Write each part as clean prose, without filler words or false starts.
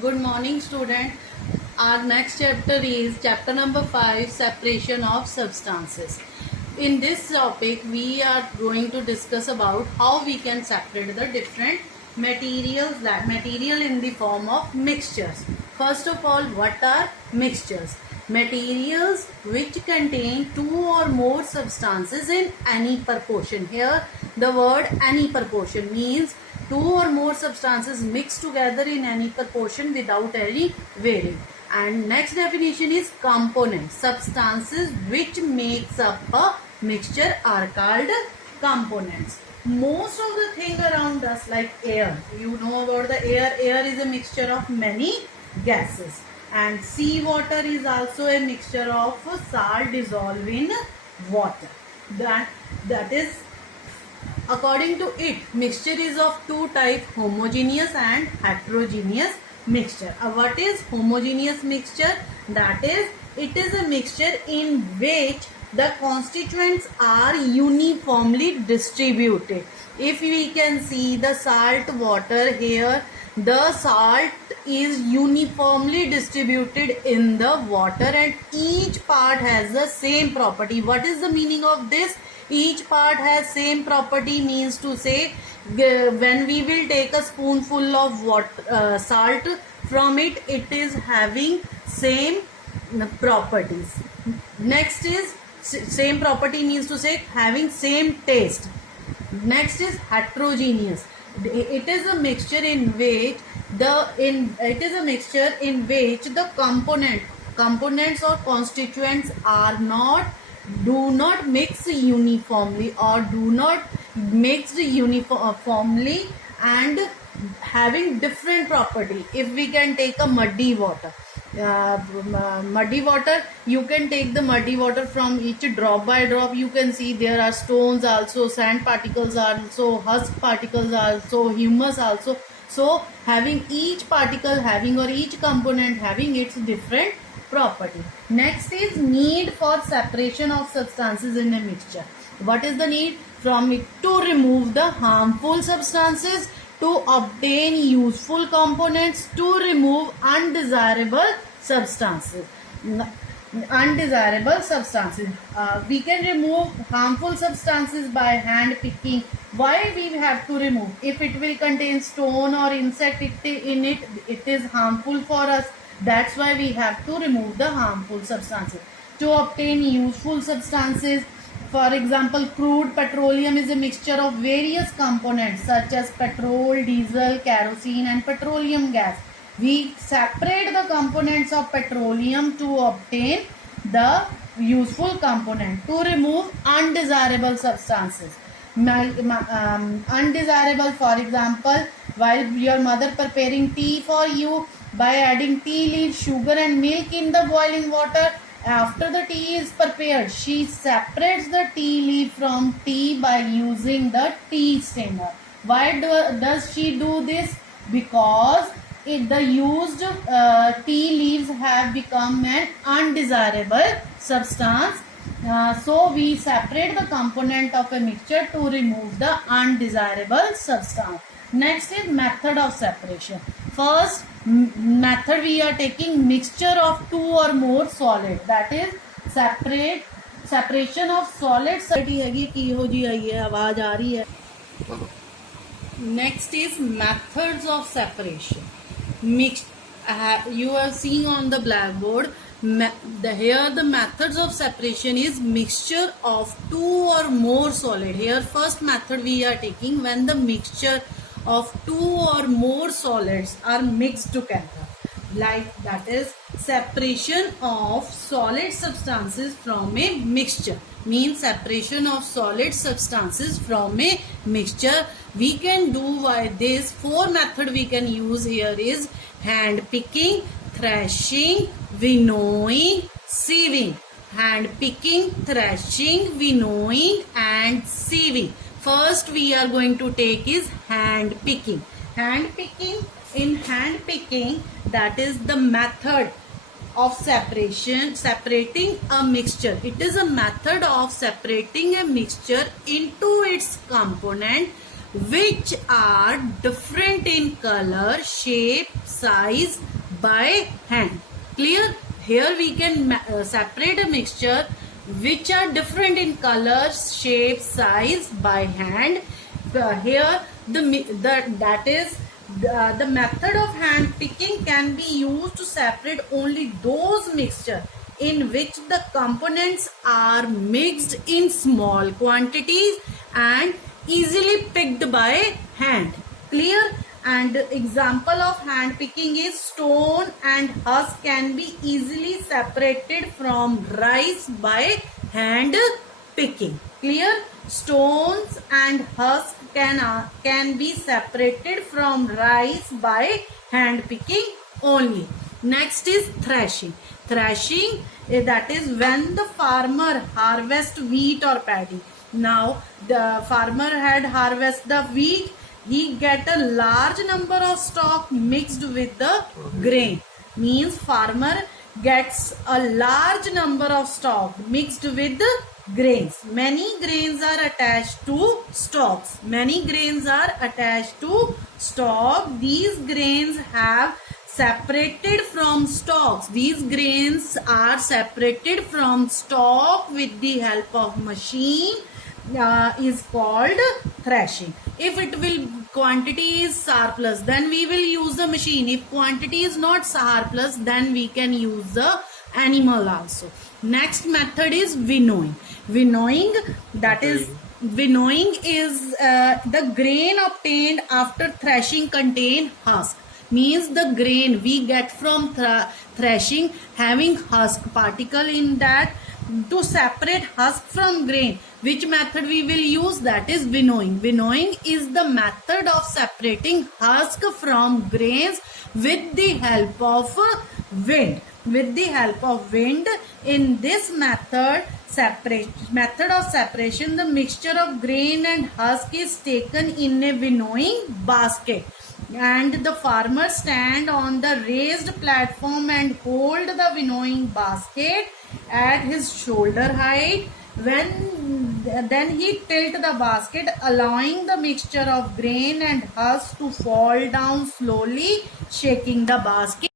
Good morning, student. Our next chapter is chapter number 5, separation of substances. In this topic, we are going to discuss about how we can separate the different materials, that material in the form of mixtures. First of all, what are mixtures? Materials which contain two or more substances in any proportion. Here, the word any proportion means two or more substances mixed together in any proportion without any varying. And next definition is component. Substances which makes up a mixture are called components. Most of the thing around us, like air, you know about the air. Air is a mixture of many gases, and sea water is also a mixture of salt dissolved in water. That is, according to it, mixture is of two types, homogeneous and heterogeneous mixture. What is homogeneous mixture? That is, it is a mixture in which the constituents are uniformly distributed. If we can see the salt water here, the salt is uniformly distributed in the water and each part has the same property. What is the meaning of this? Each part has same property means to say, when we will take a spoonful of water, salt from it, it is having same properties. Next is, same property means to say having same taste. Next is heterogeneous. It is a mixture in which the components or constituents do not mix uniformly or do not mix uniformly and having different property. If we can take a muddy water, you can take the muddy water from each drop by drop. You can see there are stones also, sand particles also, husk particles also, humus also. So having each particle having or each component having its different property. Next is need for separation of substances in a mixture. What is the need? From it to remove the harmful substances, to obtain useful components, to remove undesirable substances. We can remove harmful substances by hand picking. Why we have to remove? If it will contain stone or insect in it, it is harmful for us. That's why we have to remove the harmful substances. To obtain useful substances, for example, crude petroleum is a mixture of various components such as petrol, diesel, kerosene and petroleum gas. We separate the components of petroleum to obtain the useful component. To remove undesirable substances. Undesirable, for example, while your mother preparing tea for you, by adding tea leaves, sugar and milk in the boiling water, after the tea is prepared, she separates the tea leaf from tea by using the tea strainer. Why does she do this? Because the used tea leaves have become an undesirable substance. So we separate the component of a mixture to remove the undesirable substance. Next is method of separation. First method we are taking mixture of two or more solid. That is separation of solids. Next is methods of separation. You are seeing on the blackboard. Here the methods of separation is mixture of two or more solid. Here first method we are taking when the mixture of two or more solids are mixed together. Like that is separation of solid substances from a mixture. Means separation of solid substances from a mixture. We can do by this four method we can use here is hand picking, thrashing, winnowing, sieving. Hand picking, thrashing, winnowing and sieving. First we are going to take is hand picking. In hand picking, that is the method of separating a mixture. It is a method of separating a mixture into its component which are different in color, shape, size by hand. Clear? Here we can separate a mixture which are different in color, shape, size by hand. Here the method of hand picking can be used to separate only those mixture in which the components are mixed in small quantities and easily picked by hand. Clear? And example of hand picking is stone and husk can be easily separated from rice by hand picking. Clear? Stones and husk can be separated from rice by hand picking only. Next is threshing. Threshing, that is when the farmer harvests wheat or paddy. Now the farmer had harvest the wheat, he get a large number of stock mixed with the grain. Means farmer gets a large number of stock mixed with the grains. Many grains are attached to stalks. Many grains are attached to stalk. These grains have separated from stalks. These grains are separated from stalk with the help of machine is called threshing. If it will quantity is surplus, then we will use the machine. If quantity is not surplus, then we can use the animal also. Next method is winnowing. Winnowing is the grain obtained after threshing contain husk. Means the grain we get from threshing having husk particle in that. To separate husk from grain, which method we will use? That is winnowing. Winnowing is the method of separating husk from grains with the help of wind. With the help of wind, in this method of separation, the mixture of grain and husk is taken in a winnowing basket, and the farmer stand on the raised platform and hold the winnowing basket at his shoulder height. Then he tilt the basket, allowing the mixture of grain and husk to fall down slowly, shaking the basket.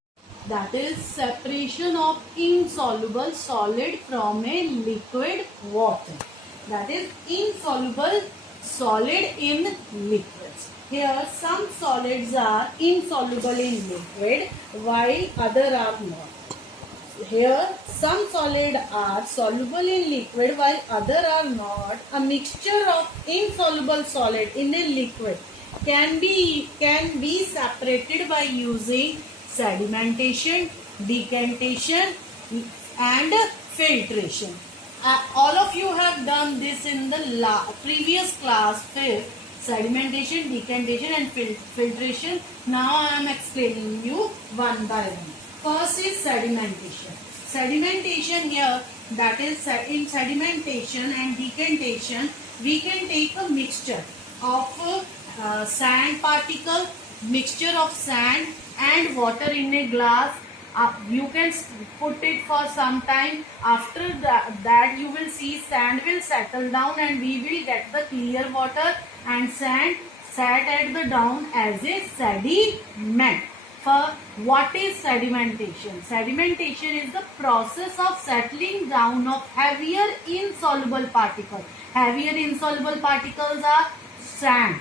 That is separation of insoluble solid from a liquid water. That is insoluble solid in liquids. Here some solids are insoluble in liquid while other are not. Here some solids are soluble in liquid while other are not. A mixture of insoluble solid in a liquid can be separated by using sedimentation, decantation and filtration. All of you have done this in the previous class 5th. Sedimentation, decantation and filtration. Now I am explaining you one by one. First is sedimentation. Sedimentation here, that is in sedimentation and decantation, we can take a mixture of sand particle, mixture of sand and water in a glass. You can put it for some time. After that you will see sand will settle down and we will get the clear water, and sand sat at the down as a sediment. For what is sedimentation? Sedimentation is the process of settling down of heavier insoluble particles. Heavier insoluble particles are sand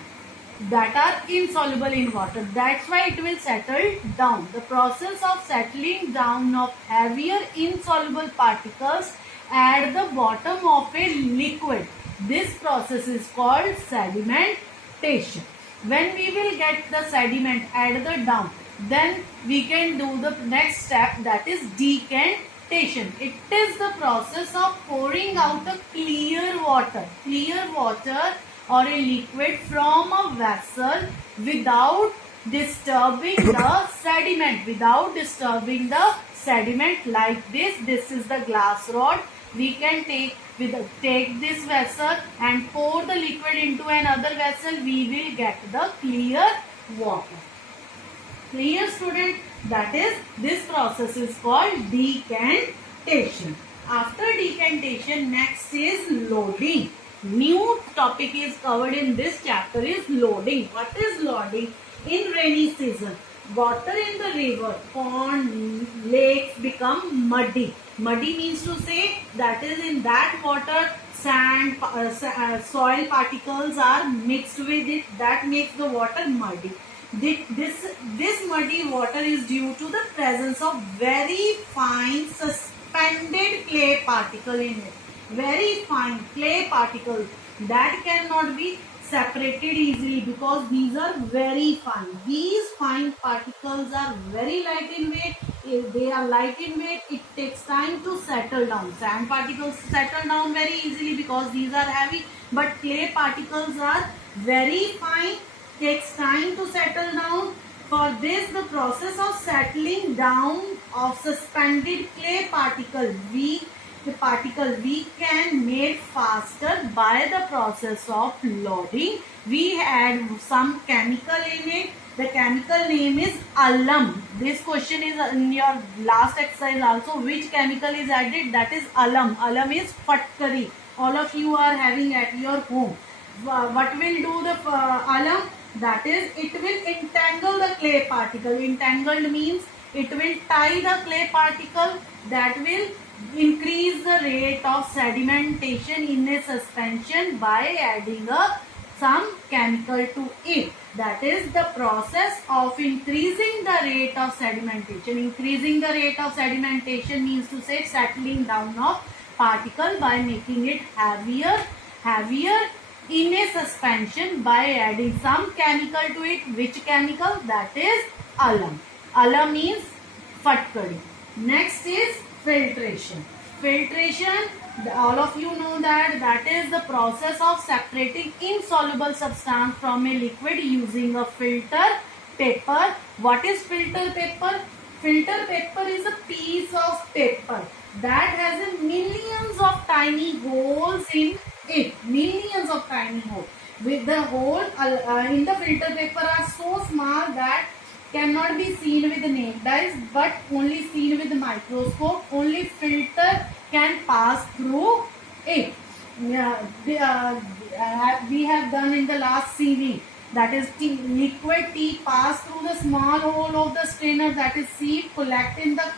that are insoluble in water. That's why it will settle down. The process of settling down of heavier insoluble particles at the bottom of a liquid. This process is called sedimentation. When we will get the sediment at the down, then we can do the next step, that is decantation. It is the process of pouring out a clear water or a liquid from a vessel without disturbing the sediment. Like this. This is the glass rod. We can take this vessel and pour the liquid into another vessel. We will get the clear water. Clear, student? That is, this process is called decantation. After decantation, next is loading. new topic is covered in this chapter is loading. What is loading? In rainy season, water in the river, pond, lakes become muddy. Muddy means to say that is in that water sand, soil particles are mixed with it. That makes the water muddy. This muddy water is due to the presence of very fine suspended clay particle in it. Very fine clay particles that cannot be separated easily because these are very fine. These fine particles are very light in weight. If they are light in weight, it takes time to settle down. Sand particles settle down very easily because these are heavy, but clay particles are very fine, takes time to settle down. For this, the process of settling down of suspended clay particle, we can make faster by the process of loading. We add some chemical in it. The chemical name is alum. This question is in your last exercise also. Which chemical is added? That is alum. Alum is fatkari. All of you are having at your home. What will do the alum? That is, it will entangle the clay particle. Entangled means it will tie the clay particle. That will increase the rate of sedimentation in a suspension by adding some chemical to it. That is the process of increasing the rate of sedimentation. Increasing the rate of sedimentation means to say settling down of particle by making it heavier in a suspension by adding some chemical to it. Which chemical? That is alum. Alum means fatkari. Next is filtration. Filtration, all of you know that is the process of separating insoluble substance from a liquid using a filter paper. What is filter paper? Filter paper is a piece of paper that has millions of tiny holes in it. Millions of tiny holes. With the hole in the filter paper are so small that cannot be seen with the naked eyes but only seen with the microscope. Only filter can pass through it. We have done in the last CV. That is liquid tea pass through the small hole of the strainer, that is sieve, collect in the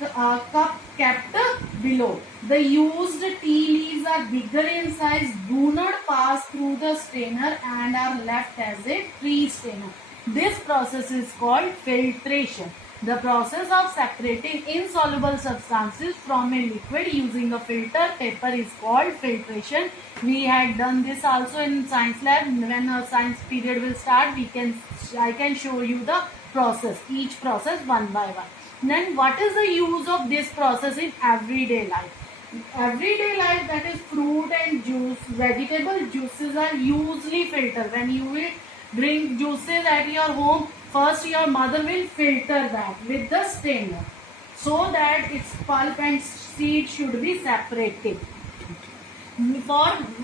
cup kept below. The used tea leaves are bigger in size, do not pass through the strainer and are left as a free strainer. This process is called filtration. The process of separating insoluble substances from a liquid using a filter paper is called filtration. We had done this also in science lab. When our science period will start, I can show you the process, each process one by one. Then what is the use of this process in everyday life? Everyday life, that is fruit and juice, vegetable juices are usually filtered. When you will drink juices at your home, first your mother will filter that with the strainer so that its pulp and seed should be separated.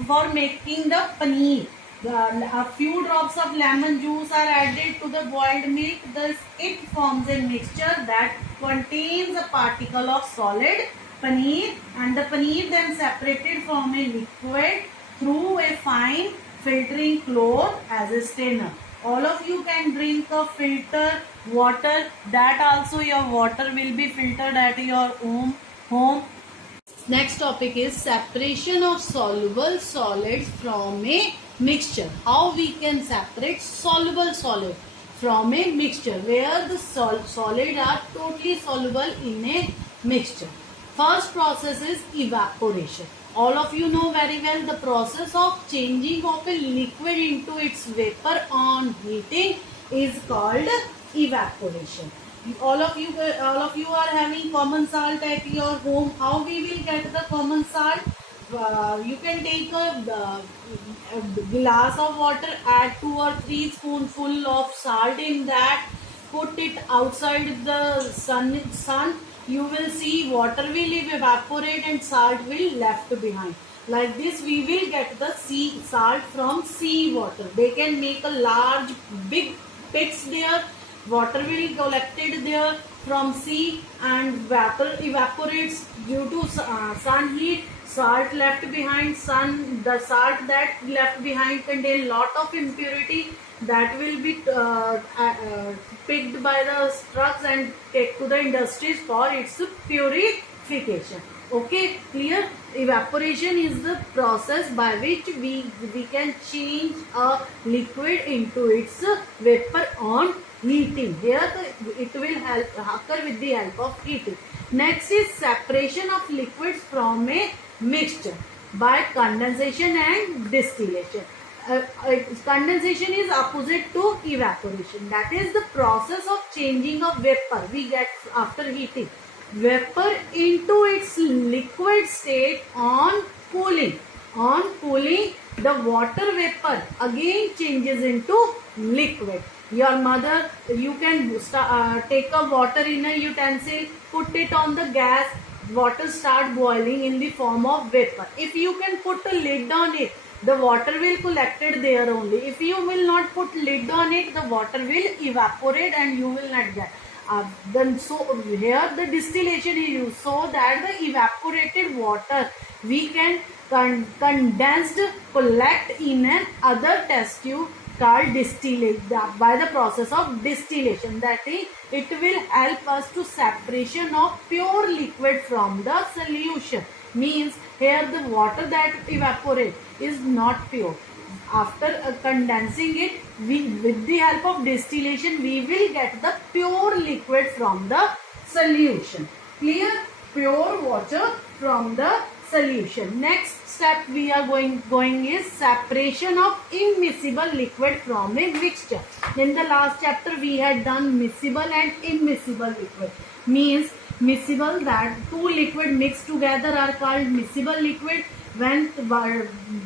For making the paneer, a few drops of lemon juice are added to the boiled milk. Thus it forms a mixture that contains a particle of solid paneer, and the paneer then separated from a liquid through a fine filtering cloth as a strainer. All of you can drink a filter water. That also your water will be filtered at your home. Next topic is separation of soluble solids from a mixture. How we can separate soluble solid from a mixture where the solid are totally soluble in a mixture. First process is evaporation. All of you know very well the process of changing of a liquid into its vapor on heating is called evaporation. All of you are having common salt at your home. How we will get the common salt? You can take a glass of water, add 2 or 3 spoonful of salt in that, put it outside the sun. You will see water will evaporate and salt will left behind. Like this we will get the sea salt from sea water. They can make a large big pits there. Water will be collected there, from sea and vapor evaporates due to sun heat. Salt left behind, the salt that left behind contain lot of impurity that will be picked by the trucks and take to the industries for its purification. Okay, clear? Evaporation is the process by which we can change a liquid into its vapor on heating. Here it will occur with the help of heating. Next is separation of liquids from a mixture by condensation and distillation. Condensation is opposite to evaporation. That is the process of changing of vapor we get after heating vapor into its liquid state on cooling. On cooling, the water vapor again changes into liquid. Your mother, you can take a water in a utensil, put it on the gas, water start boiling in the form of vapor. If you can put a lid on it, the water will collected there only. If you will not put lid on it, the water will evaporate and you will not get. Then so here the distillation is used, so that the evaporated water we can condensed collect in an other test tube called distillation by the process of distillation. That is, it will help us to separation of pure liquid from the solution. Means here the water that evaporate is not pure. After condensing it, with the help of distillation, we will get the pure liquid from the solution. Clear? Pure water from the solution. Next step we are going is separation of immiscible liquid from a mixture. In the last chapter we had done miscible and immiscible liquid. Means miscible, that two liquid mixed together are called miscible liquid. When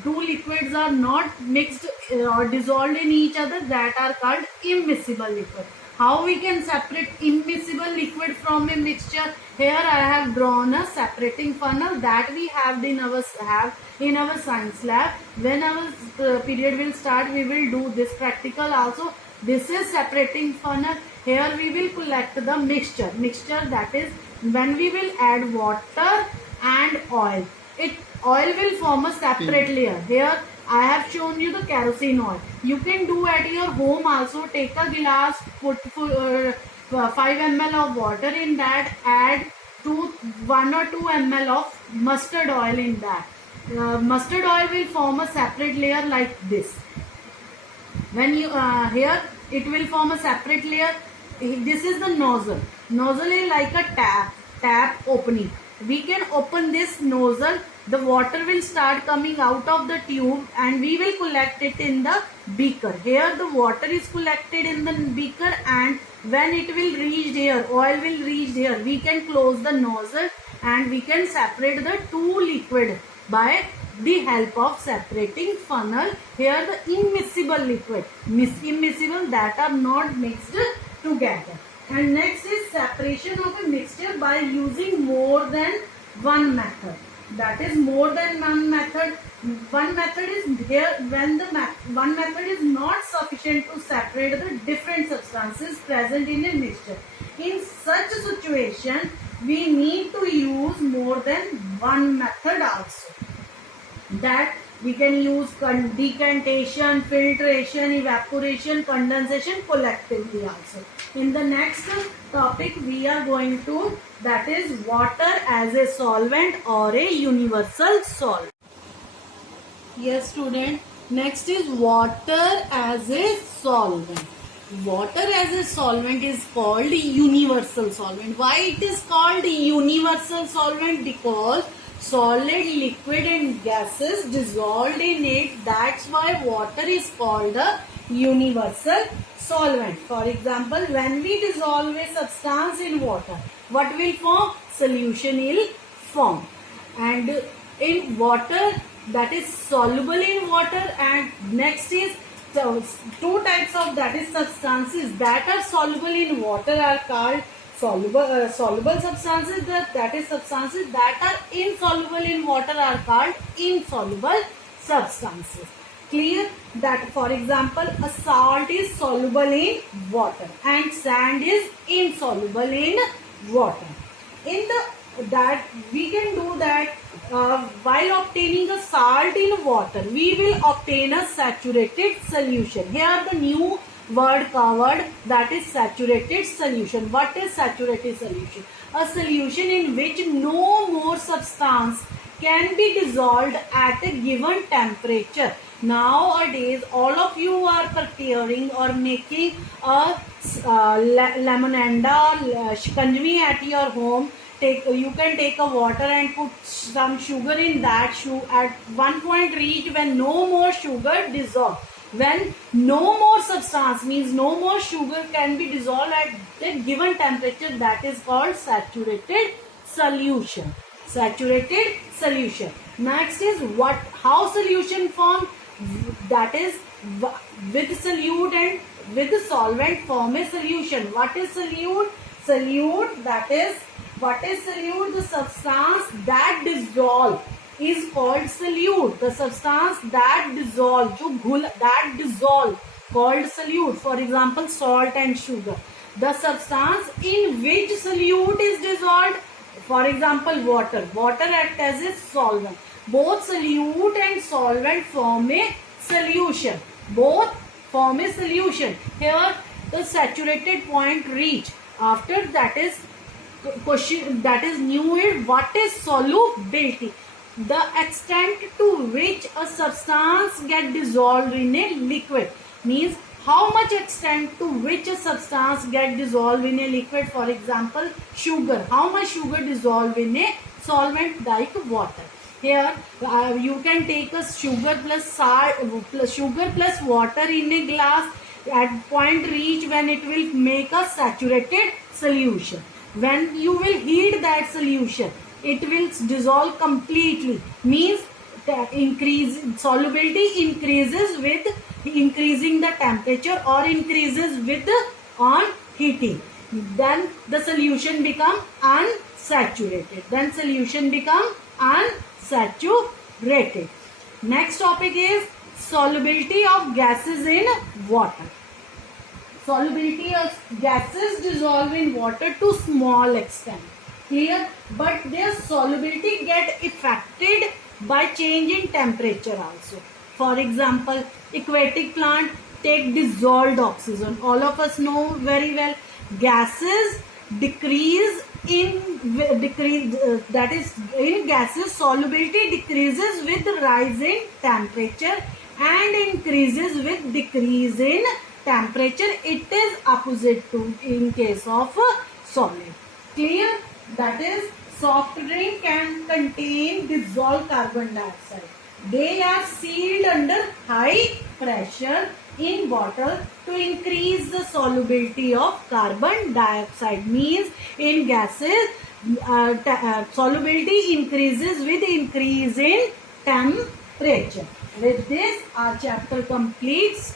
two liquids are not mixed or dissolved in each other, that are called immiscible liquid. How we can separate immiscible liquid from a mixture? Here I have drawn a separating funnel that we have in our science lab. When our period will start, we will do this practical also. This is separating funnel. Here we will collect the mixture. That is when we will add water and oil. Oil will form a separate layer. Here I have shown you the kerosene oil. You can do at your home also. Take a glass, put 5 ml of water in that, add 1 or 2 ml of mustard oil in that. Mustard oil will form a separate layer like this. When you here it will form a separate layer. This is the nozzle. Nozzle is like a tap opening. We can open this nozzle. The water will start coming out of the tube and we will collect it in the beaker. Here the water is collected in the beaker, and when it will reach here, oil will reach here, we can close the nozzle and we can separate the two liquid by the help of separating funnel. Here the immiscible liquid, immiscible that are not mixed together. And next is separation of a mixture by using more than one method. That is more than one method. One method is here when the one method is not sufficient to separate the different substances present in a mixture. In such a situation, we need to use more than one method also. That we can use decantation, filtration, evaporation, condensation collectively also. In the next topic we are going to, that is water as a solvent or a universal solvent. Yes student, next is water as a solvent. Water as a solvent is called universal solvent. Why it is called universal solvent? Because solid, liquid and gases dissolved in it. That's why water is called a universal solvent. For example, when we dissolve a substance in water, what will form? Solution will form. And in water, that is soluble in water, and next is two types of, that is substances that are soluble in water are called soluble substances. That is substances that are insoluble in water are called insoluble substances. Clear? That for example, a salt is soluble in water and sand is insoluble in water. In that we can do that while obtaining a salt in water, we will obtain a saturated solution. Here the new word covered, that is saturated solution. What is saturated solution? A solution in which no more substance can be dissolved at a given temperature. Nowadays all of you are preparing or making a lemonade or shikanjami at your home. You can take a water and put some sugar in that. At one point reach when no more sugar dissolve. When no more substance means no more sugar can be dissolved at the given temperature, that is called saturated solution. Saturated solution. Next is how solution formed, that is with solute and with solvent form a solution. What is solute? Solute, that is, what is solute? The substance that dissolve is called solute. The substance that dissolve, that dissolve, called solute. For example, salt and sugar. The substance in which solute is dissolved, for example, water. Water acts as a solvent. Both solute and solvent form a solution. Both form a solution. Here the saturated point reach. After that is question, that is new is what is solubility? The extent to which a substance get dissolved in a liquid, means how much extent to which a substance get dissolved in a liquid. For example, sugar. How much sugar dissolved in a solvent like water? Here you can take a sugar plus salt, sugar plus water in a glass. At point reach when it will make a saturated solution. When you will heat that solution, it will dissolve completely, means the solubility increases with increasing the temperature or increases with on heating. Then the solution become unsaturated. Then solution become unsaturated. Next topic is solubility of gases in water. Solubility of gases dissolve in water to small extent. Clear? But their solubility get affected by change in temperature also. For example, aquatic plant take dissolved oxygen. All of us know very well. Gases decrease that is in gases solubility decreases with rise in temperature and increases with decrease in temperature. It is opposite to in case of solid. Clear? That is, soft drink can contain dissolved carbon dioxide. They are sealed under high pressure in bottle to increase the solubility of carbon dioxide. Means in gases solubility increases with increase in temperature. With this our chapter completes.